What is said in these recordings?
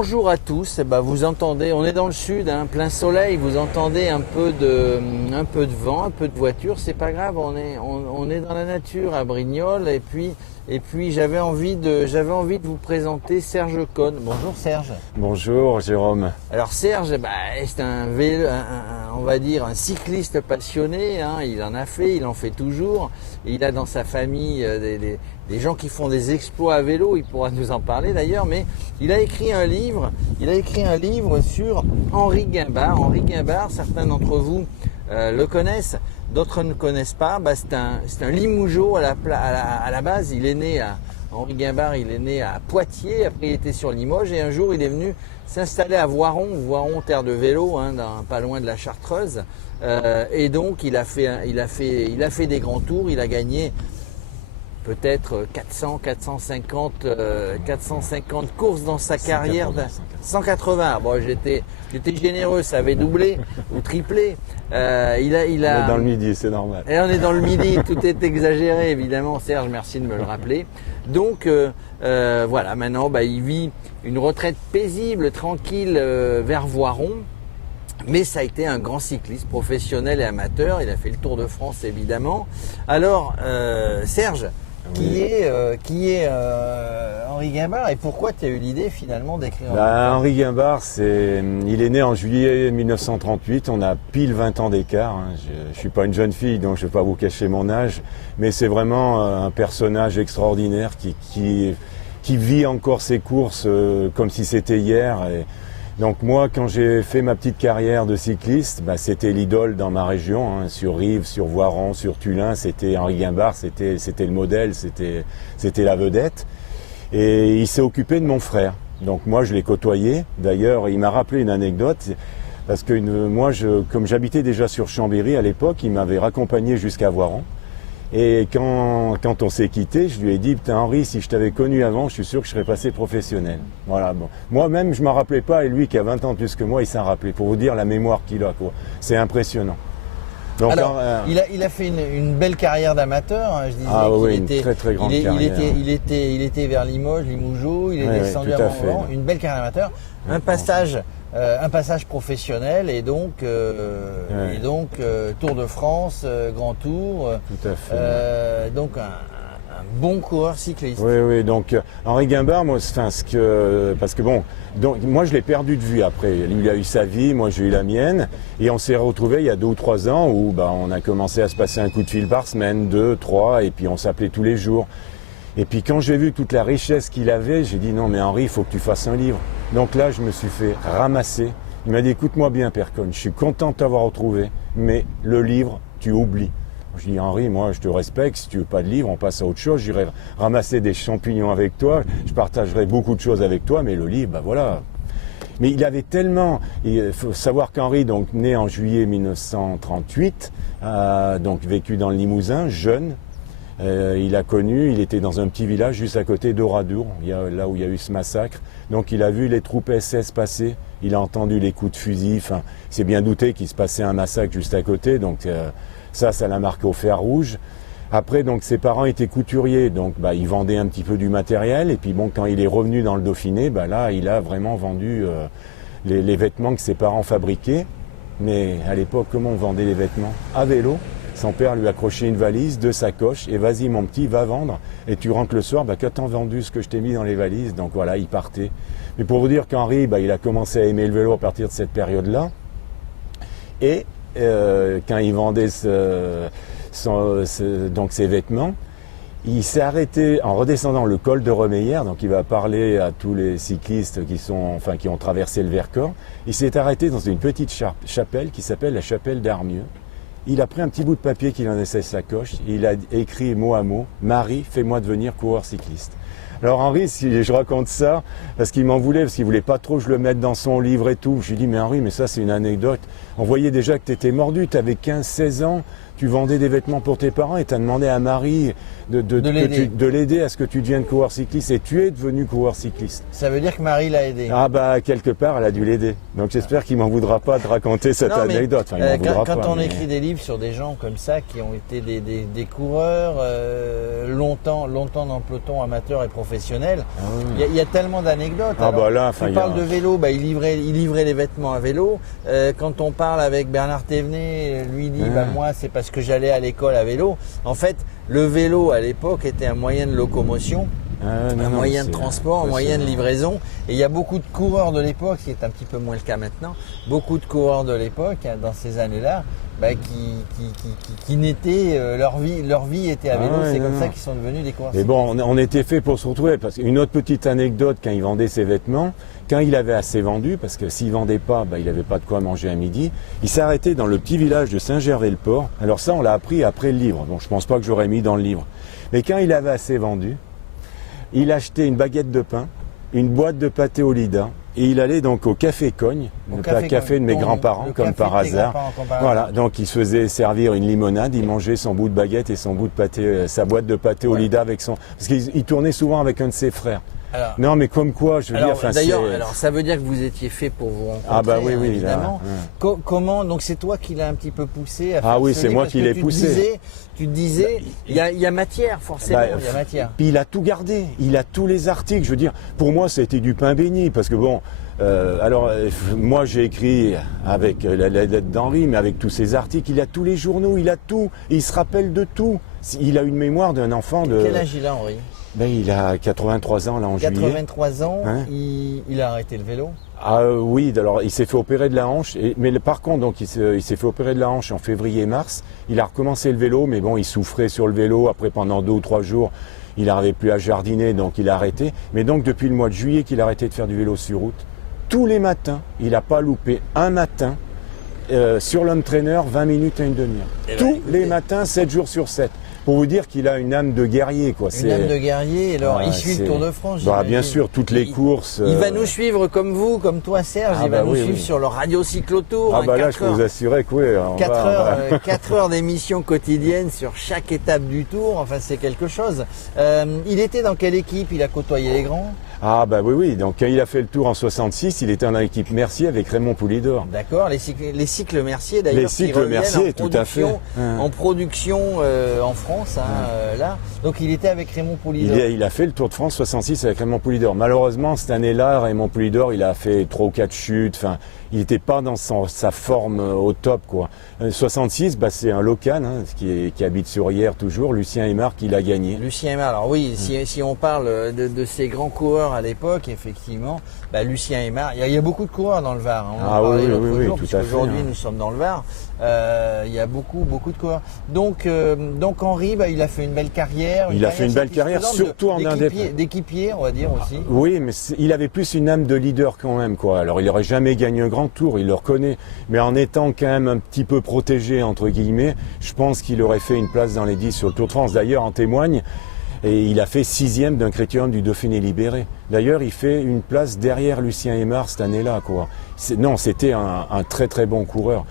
bonjour à tous. Eh ben, vous entendez, on est dans le sud, hein, plein soleil, vous entendez un peu de vent, un peu de voiture, c'est pas grave, on est dans la nature à Brignoles et puis j'avais envie de vous présenter Serge Cohn. Bonjour Serge. Bonjour Jérôme. Alors Serge, c'est on va dire un cycliste passionné, hein, il en a fait, il en fait toujours. Il a dans sa famille des gens qui font des exploits à vélo, il pourra nous en parler d'ailleurs, mais il a écrit un livre sur Henri Guimbard. Henri Guimbard, certains d'entre vous le connaissent, d'autres ne connaissent pas. C'est un Limougeaud à la base. Henri Guimbard, il est né à Poitiers, après il était sur Limoges et un jour il est venu s'installer à Voiron, terre de vélo, hein, pas loin de la Chartreuse. Et donc il a fait des grands tours, il a gagné peut-être 450 courses dans sa carrière. 180. Bon, j'étais généreux, ça avait doublé ou triplé. On est dans le Midi, c'est normal. Et on est dans le Midi, tout est exagéré évidemment. Serge, merci de me le rappeler. Donc voilà, maintenant il vit une retraite paisible, tranquille vers Voiron. Mais ça a été un grand cycliste professionnel et amateur. Il a fait le Tour de France évidemment. Alors Serge, qui est Henri Guimbard et pourquoi tu as eu l'idée finalement d'écrire Henri Guimbard, il est né en juillet 1938, on a pile 20 ans d'écart. Hein. Je ne suis pas une jeune fille, donc je ne vais pas vous cacher mon âge, mais c'est vraiment un personnage extraordinaire qui vit encore ses courses comme si c'était hier. Donc moi, quand j'ai fait ma petite carrière de cycliste, c'était l'idole dans ma région, hein, sur Rives, sur Voiron, sur Tullin, c'était Henri Guimbard, c'était le modèle, c'était la vedette. Et il s'est occupé de mon frère. Donc moi, je l'ai côtoyé. D'ailleurs, il m'a rappelé une anecdote, parce que comme j'habitais déjà sur Chambéry à l'époque, il m'avait raccompagné jusqu'à Voiron. Et quand on s'est quitté, je lui ai dit, putain Henri, si je t'avais connu avant, je suis sûr que je serais passé professionnel. Voilà, bon. Moi-même, je ne m'en rappelais pas, et lui qui a 20 ans de plus que moi, il s'en rappelait. Pour vous dire la mémoire qu'il a, quoi. C'est impressionnant. Donc, alors, il a fait une belle carrière d'amateur. Hein, je disais une très très grande carrière. Il était vers Limoges, Limougeaud, il est descendu à Montauban. Une belle carrière d'amateur. Un passage professionnel et donc Tour de France, Grand Tour. Tout à fait. Donc un bon coureur cycliste. Oui. Donc Henri Guimbard, moi je l'ai perdu de vue après. Lui, il a eu sa vie, moi j'ai eu la mienne, et on s'est retrouvés il y a 2 ou 3 ans où on a commencé à se passer un coup de fil par semaine, 2, 3, et puis on s'appelait tous les jours. Et puis quand j'ai vu toute la richesse qu'il avait, j'ai dit non mais Henri, il faut que tu fasses un livre. Donc là, je me suis fait ramasser. Il m'a dit écoute-moi bien Père Cohn, je suis content de t'avoir retrouvé, mais le livre, tu oublies. Je dis Henri, moi je te respecte, si tu veux pas de livre, on passe à autre chose, j'irai ramasser des champignons avec toi, je partagerai beaucoup de choses avec toi, mais le livre, voilà. Mais il avait tellement, il faut savoir qu'Henri, donc né en juillet 1938, donc vécu dans le Limousin, jeune. Il était dans un petit village juste à côté d'Oradour, là où il y a eu ce massacre. Donc il a vu les troupes SS passer, il a entendu les coups de fusil, il s'est bien douté qu'il se passait un massacre juste à côté, donc ça l'a marqué au fer rouge. Après, donc ses parents étaient couturiers, donc ils vendaient un petit peu du matériel, et puis quand il est revenu dans le Dauphiné, là il a vraiment vendu les vêtements que ses parents fabriquaient. Mais à l'époque, comment on vendait les vêtements? À vélo. Son père lui accrochait une valise, 2 sacoches, et vas-y mon petit, va vendre, et tu rentres le soir, quand t'as vendu ce que je t'ai mis dans les valises, donc voilà, il partait. Mais pour vous dire qu'Henri, il a commencé à aimer le vélo à partir de cette période-là, et quand il vendait donc ses vêtements, il s'est arrêté en redescendant le col de Remeillère, donc il va parler à tous les cyclistes qui ont traversé le Vercors. Il s'est arrêté dans une petite chapelle qui s'appelle la chapelle d'Armieux. Il a pris un petit bout de papier qu'il en a sa sacoche, et il a écrit mot à mot « Marie, fais-moi devenir coureur cycliste ». Alors Henri, si je raconte ça, parce qu'il m'en voulait, parce qu'il voulait pas trop que je le mette dans son livre et tout. Je lui ai dit « Mais Henri, mais ça c'est une anecdote. On voyait déjà que tu étais mordu, tu avais 15-16 ans, tu vendais des vêtements pour tes parents et tu as demandé à Marie de l'aider à ce que tu deviennes coureur cycliste. Et tu es devenu coureur cycliste. Ça veut dire que Marie l'a aidé. Ah bah quelque part elle a dû l'aider. Donc j'espère qu'il m'en voudra pas de raconter cette anecdote. Enfin, il m'en voudra quand pas, on écrit des livres sur des gens comme ça qui ont été des coureurs longtemps dans le peloton amateur et professionnel, il y a tellement d'anecdotes. Ah bah là, tu parles de vélo, bah, il livrait les vêtements à vélo. Quand on parle avec Bernard Thévenet, lui dit bah, moi c'est parce que j'allais à l'école à vélo. En fait, le vélo à l'époque était un moyen de locomotion. Un moyen de transport, un moyen de livraison. Et il y a beaucoup de coureurs de l'époque, ce qui est un petit peu moins le cas maintenant, beaucoup de coureurs de l'époque, dans ces années-là, bah, qui n'étaient, leur vie était à vélo. C'est comme ça qu'ils sont devenus des coureurs. Mais bon, on était fait pour se retrouver. Parce qu'une autre petite anecdote, quand il vendait ses vêtements, quand il avait assez vendu, parce que s'il vendait pas, bah, il n'avait pas de quoi manger à midi, il s'arrêtait dans le petit village de Saint-Gervais-le-Port. Alors ça, on l'a appris après le livre. Bon, je pense pas que j'aurais mis dans le livre. Mais quand il avait assez vendu, il achetait une baguette de pain, une boîte de pâté au Lida, et il allait donc au Café Cogne, le café de mes grands-parents, comme par hasard. Voilà, donc il se faisait servir une limonade, il mangeait son bout de baguette et son bout de pâté, sa boîte de pâté au Lida avec son... Parce qu'il tournait souvent avec un de ses frères. Alors, non mais comme quoi, je veux dire... D'ailleurs, alors ça veut dire que vous étiez fait pour vous rencontrer, ah bah oui, évidemment. Là, comment, donc c'est toi qui l'as un petit peu poussé à faire... Ah oui, c'est moi qui l'ai poussé. Tu te disais, il y a matière, forcément, il y a matière. Puis il a tout gardé, il a tous les articles, je veux dire, pour moi c'était du pain béni, parce que bon... moi j'ai écrit avec la lettre d'Henri, mais avec tous ses articles, il a tous les journaux, il a tout, et il se rappelle de tout. Il a une mémoire d'un enfant de... Quel âge il a, Henri? Ben, il a 83 ans là en juillet. 83 ans, hein? Il a arrêté le vélo? Ah oui, alors il s'est fait opérer de la hanche, mais par contre donc il s'est fait opérer de la hanche en février-mars. Il a recommencé le vélo, mais bon il souffrait sur le vélo. Après pendant 2 ou 3 jours, il n'arrivait plus à jardiner, donc il a arrêté. Mais donc depuis le mois de juillet qu'il a arrêté de faire du vélo sur route, tous les matins, il n'a pas loupé un matin sur l'home trainer 20 minutes à une demi-heure. Tous les matins, 7 jours sur 7. Pour vous dire qu'il a une âme de guerrier, quoi. Une âme de guerrier. Alors, il suit le Tour de France. Bah, bien sûr, toutes les courses. Il va nous suivre comme vous, comme toi, Serge. Il va nous suivre sur le Radio Cyclotour. Ah bah là, je peux vous assurer que oui. 4 heures d'émission quotidienne sur chaque étape du Tour. Enfin, c'est quelque chose. Il était dans quelle équipe? Il a côtoyé les grands? Ah bah oui. Donc quand il a fait le Tour en 66, il était dans l'équipe Mercier avec Raymond Poulidor. D'accord. Les cycles Mercier, d'ailleurs. Les cycles Mercier, tout à fait. En production en France, là. Donc il était avec Raymond Poulidor. Il a fait le Tour de France 66 avec Raymond Poulidor. Malheureusement, cette année-là, Raymond Poulidor, il a fait 3 ou 4 chutes. Enfin, il n'était pas dans sa forme au top, quoi. 66, bah, c'est un local qui habite sur Hyères toujours, Lucien Aymar, qui l'a gagné. Lucien Aymar, alors oui, si on parle de ces grands coureurs à l'époque, effectivement, bah, Lucien Aymar, il y a beaucoup de coureurs dans le Var. On en parlait l'autre jour, puisque aujourd'hui nous sommes dans le Var. Il y a beaucoup de coureurs. Donc Henri, bah, il a fait une belle carrière. Il a fait une belle carrière, surtout en indépendant. D'équipier, on va dire aussi. Oui, mais il avait plus une âme de leader quand même, quoi. Alors il n'aurait jamais gagné un grand tour, il le reconnaît. Mais en étant quand même un petit peu protégé, entre guillemets, je pense qu'il aurait fait une place dans les 10 sur le Tour de France. D'ailleurs, en témoigne, et il a fait 6e d'un critérium du Dauphiné libéré. D'ailleurs, il fait une place derrière Lucien Aymar cette année-là, quoi. Non, c'était un très très bon coureur.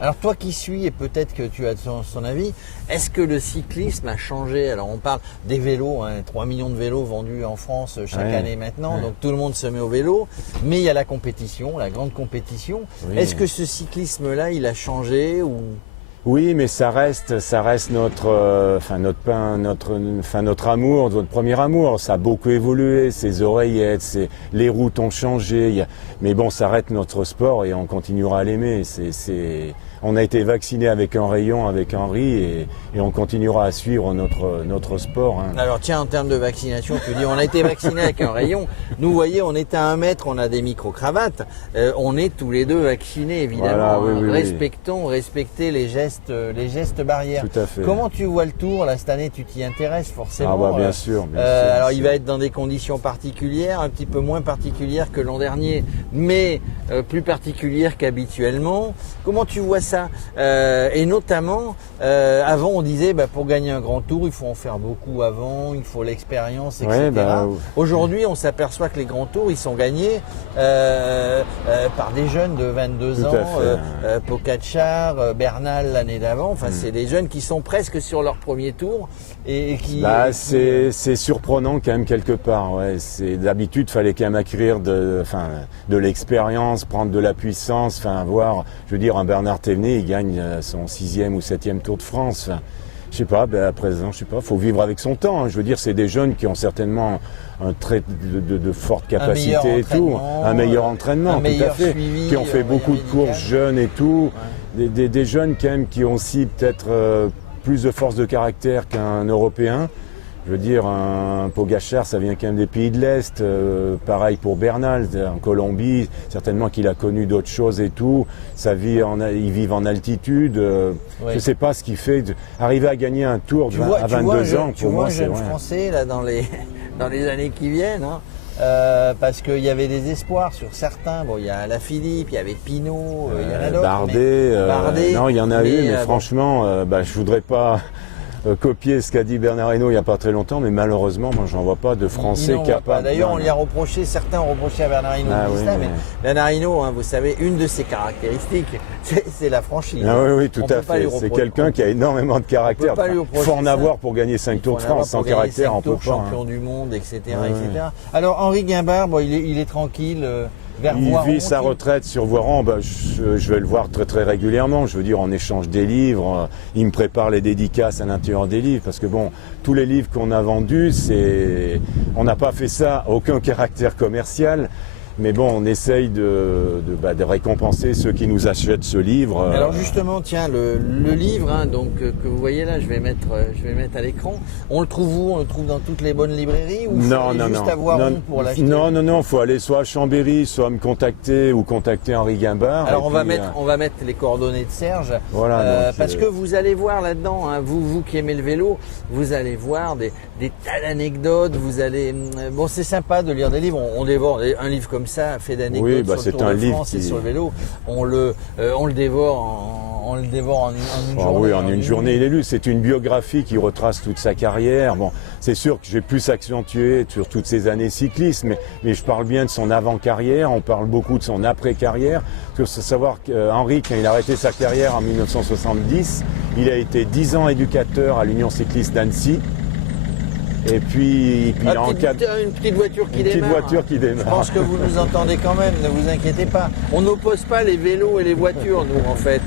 Alors toi qui suis, et peut-être que tu as son avis, est-ce que le cyclisme a changé? Alors on parle des vélos, 3 millions de vélos vendus en France chaque année maintenant, donc tout le monde se met au vélo, mais il y a la compétition, la grande compétition. Oui. Est-ce que ce cyclisme-là, il a changé ou... Oui, mais ça reste notre amour, notre premier amour. Ça a beaucoup évolué, ses oreillettes, les routes ont changé. Mais bon, ça reste notre sport et on continuera à l'aimer. On a été vacciné avec un rayon, avec Henri, et on continuera à suivre notre sport. Alors tiens, en termes de vaccination, tu dis on a été vacciné avec un rayon. Nous, vous voyez, on est à 1 mètre, on a des micro-cravates. On est tous les deux vaccinés, évidemment. Voilà, respectez les gestes barrières. Tout à fait. Comment tu vois le Tour là, cette année? Tu t'y intéresses forcément. Ah bah bien sûr. Alors il va être dans des conditions particulières, un petit peu moins particulières que l'an dernier, mais plus particulières qu'habituellement. Comment tu vois ça. Et notamment, avant on disait pour gagner un grand tour, il faut en faire beaucoup avant, il faut l'expérience, etc. Ouais, Aujourd'hui, on s'aperçoit que les grands tours, ils sont gagnés par des jeunes de 22 ans, Pogačar, Bernal l'année d'avant. Enfin, c'est des jeunes qui sont presque sur leur premier tour et qui. C'est surprenant quand même quelque part. Ouais. D'habitude, fallait quand même acquérir de l'expérience, prendre de la puissance, voir. Je veux dire, un Bernard Thévenet, il gagne son 6e ou 7e Tour de France. Je sais pas, à présent, je sais pas, faut vivre avec son temps. Hein. Je veux dire, c'est des jeunes qui ont certainement un trait de forte capacité et tout, un meilleur entraînement, tout à fait, suivi, qui ont fait beaucoup de courses jeunes et tout, des jeunes quand même qui ont aussi peut-être plus de force de caractère qu'un Européen. Je veux dire, un Pogačar, ça vient quand même des pays de l'Est. Pareil pour Bernal, en Colombie, certainement qu'il a connu d'autres choses et tout. Ils vivent en altitude. Je ne sais pas ce qui fait arriver à gagner un tour à 22 ans. Tu vois un jeune Français là, dans les années qui viennent. Hein. Parce qu'il y avait des espoirs sur certains. Bon, il y a Alaphilippe, il y avait Pinot, il y en a d'autres. Bardet. Non, il y en a eu, mais franchement, je voudrais pas copier ce qu'a dit Bernard Hinault il n'y a pas très longtemps, mais malheureusement, moi, j'en vois pas de Français capables. D'ailleurs, on lui a reproché, certains ont reproché à Bernard Hinault mais Bernard Hinault, vous savez, une de ses caractéristiques, c'est la franchise. Oui, tout à fait. C'est quelqu'un qui a énormément de caractère. Il faut en avoir pour gagner 5 Tours de France. Sans caractère, on peut pas. Champion du monde, etc. Alors, Henri Guimbard, il est tranquille. Il vit sa retraite sur Voiron. Je vais le voir très très régulièrement. Je veux dire, on échange des livres. Il me prépare les dédicaces à l'intérieur des livres. Parce que tous les livres qu'on a vendus, on n'a pas fait ça, aucun caractère commercial. Mais on essaye de récompenser ceux qui nous achètent ce livre. Alors justement, tiens, le livre que vous voyez là, je vais mettre à l'écran. On le trouve où? On le trouve dans toutes les bonnes librairies ou juste à Voiron pour l'acheter? Non, faut aller soit à Chambéry, soit me contacter ou contacter Henri Guimbard. Alors on va mettre les coordonnées de Serge. Voilà. Parce que vous allez voir là-dedans, vous qui aimez le vélo, vous allez voir des tas d'anecdotes. Vous allez, c'est sympa de lire des livres. On dévore un livre comme ça, fait d'anecdotes sur le Tour de France et sur le vélo. On le dévore en une journée. Oui, en une journée, il est lu. C'est une biographie qui retrace toute sa carrière. C'est sûr que j'ai plus accentué sur toutes ces années cyclistes, mais je parle bien de son avant-carrière. On parle beaucoup de son après-carrière. Il faut savoir qu'Henri, quand il a arrêté sa carrière en 1970, il a été 10 ans éducateur à l'Union cycliste d'Annecy. Et puis il a encadré une petite voiture qui démarre. Je pense que vous nous entendez quand même, ne vous inquiétez pas. On n'oppose pas les vélos et les voitures, nous, en fait.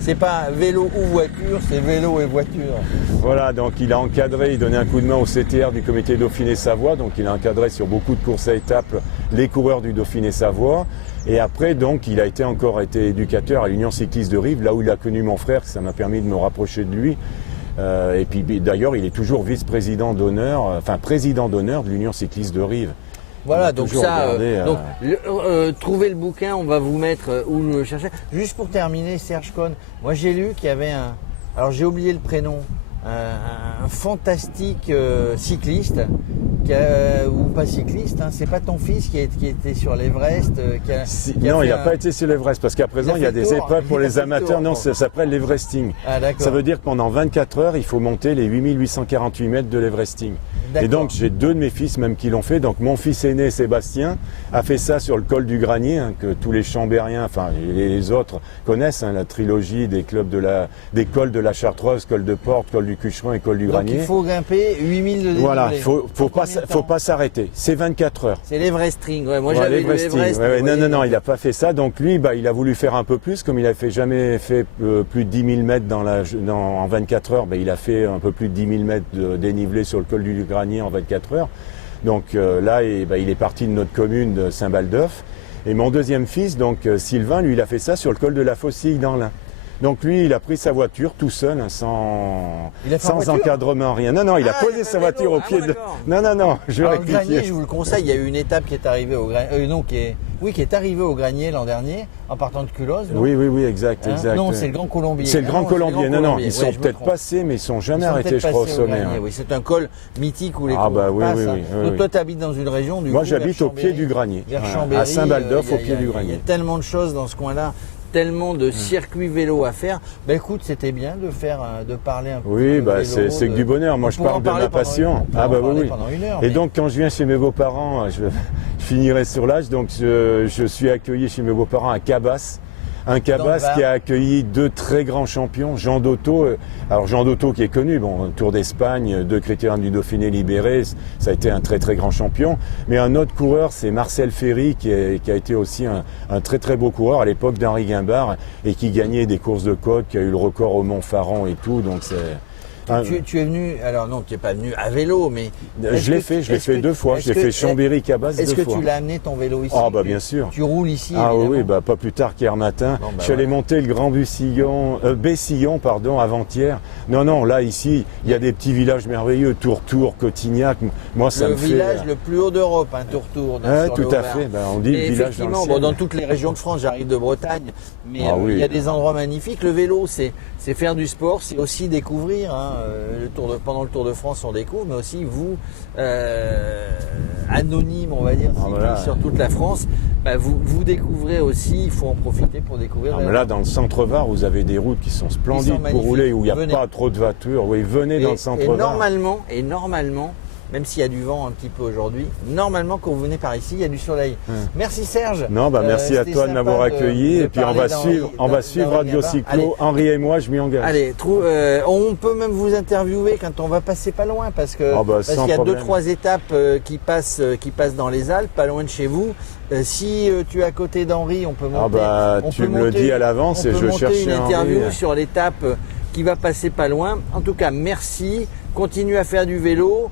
C'est pas vélo ou voiture, c'est vélo et voiture. Voilà, donc il a encadré, il donnait un coup de main au CTR du comité Dauphiné-Savoie. Donc il a encadré sur beaucoup de courses à étapes les coureurs du Dauphiné-Savoie. Et après, donc, il a encore été éducateur à l'Union cycliste de Rives, là où il a connu mon frère, ça m'a permis de me rapprocher de lui. Et puis d'ailleurs, il est toujours vice-président d'honneur, président d'honneur de l'Union cycliste de Rives. Voilà, donc ça, trouvez le bouquin, on va vous mettre où le chercher. Juste pour terminer, Serge Cohn, moi j'ai lu qu'il y avait alors j'ai oublié le prénom, un fantastique cycliste, ou pas cycliste, c'est pas ton fils qui était sur l'Everest. Non, il n'a pas été sur l'Everest, parce qu'à présent il y a des épreuves pour les amateurs. Non, ça s'appelle l'Everesting. Ça veut dire que pendant 24 heures, il faut monter les 8848 mètres de l'Everesting. Et donc j'ai 2 de mes fils même qui l'ont fait. Donc mon fils aîné Sébastien a fait ça sur le col du Granier, que tous les Chambériens, les autres connaissent, la trilogie des clubs des cols de la Chartreuse, col de Porte, col du Cucheron et col du Granier. Donc il faut grimper 8000 de dénivelé. Voilà, faut pas s'arrêter. C'est 24 heures. C'est l'Everesting. Moi j'avais l'Everest. Non, il n'a pas fait ça. Donc lui, il a voulu faire un peu plus, comme il a jamais fait plus de 10 000 mètres en 24 heures. Il a fait un peu plus de 10 000 mètres de dénivelé sur le col du Granier en 24 heures. Donc là, il est parti de notre commune de Saint-Baldeuf. Et mon deuxième fils, donc Sylvain, lui, il a fait ça sur le col de la Faucille dans l'Ain. Donc lui, il a pris sa voiture tout seul, sans encadrement, rien. Non, il a posé sa voiture au pied de... Non, je vais rectifier. Le Granier, je vous le conseille, il y a eu une étape qui est arrivée au Granier, qui est arrivée au Granier l'an dernier, en partant de Culose. Oui, exact. Non, c'est le Grand Colombier. C'est le Grand Colombier. Non, ils sont peut-être passés, mais ils ne sont jamais arrêtés, je crois, au sommet. Oui, c'est un col mythique où les coureurs passent. Donc toi, tu habites dans une région Moi, j'habite au pied du Granier, vers Chambéry, à Saint-Baldeuf, au pied du Granier. Il y a tellement de choses dans ce coin-là tellement de circuits vélo à faire. Ben écoute, c'était bien de parler un peu. Oui, de c'est vélo, que du bonheur. Moi, je parle de ma passion. Ah bah oui. Pendant une heure, et donc, quand je viens chez mes beaux-parents, je finirai sur l'âge. Donc, je suis accueilli chez mes beaux-parents à Cabas. Un Cabas qui a accueilli 2 très grands champions, Jean Dotto. Alors Jean Dotto qui est connu, Tour d'Espagne, 2 critériens du Dauphiné libéré, ça a été un très très grand champion. Mais un autre coureur, c'est Marcel Ferry qui a été aussi un très très beau coureur à l'époque d'Henri Guimbard et qui gagnait des courses de côte, qui a eu le record au Mont-Faron et tout. Donc c'est... Tu es venu, alors non, tu n'es pas venu à vélo, mais... Je l'ai fait 2 fois, j'ai fait Chambéry-Cabas 2 fois. Est-ce que tu l'as amené ton vélo ici? Ah bah bien sûr. Tu roules ici? Ah oui, bah pas plus tard qu'hier matin. Bon, je suis allé monter le Grand Bessillon, avant-hier. Non, là ici, il y a des petits villages merveilleux, Tourtour, Cotignac. Moi ça me fait... Le village le plus haut d'Europe, Tourtour. Tout à fait, on dit le village dans le ciel. Dans toutes les régions de France, j'arrive de Bretagne, mais il y a des endroits magnifiques. Le vélo, c'est faire du sport, c'est aussi découvrir. Pendant le Tour de France, on découvre, mais aussi vous, anonyme, on va dire, sur toute la France, vous découvrez aussi, il faut en profiter pour découvrir. Mais là, dans le centre-Var, vous avez des routes qui sont splendides pour rouler, où il n'y a pas trop de voitures. Oui, venez dans le centre-Var. Et normalement, même s'il y a du vent un petit peu aujourd'hui, normalement, quand vous venez par ici, il y a du soleil. Merci Serge. Merci à toi de m'avoir accueilli. Et puis on va suivre Radio Cyclo. Henri et moi, je m'y engage. Allez, on peut même vous interviewer quand on va passer pas loin, parce qu'il y a 2-3 étapes qui passent dans les Alpes, pas loin de chez vous. Si tu es à côté d'Henri, on peut monter. Tu me le dis à l'avance et je cherche une interview sur l'étape qui va passer pas loin. En tout cas, merci. Continuez à faire du vélo,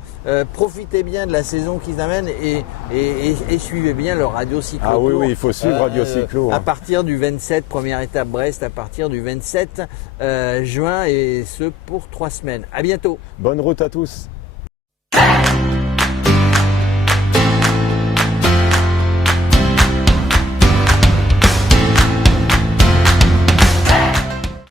profitez bien de la saison qu'ils amènent et suivez bien leur Radio Cyclo. Ah oui, il faut suivre Radio Cyclo. À partir du 27, première étape Brest, à partir du 27 juin et ce pour 3 semaines. À bientôt. Bonne route à tous.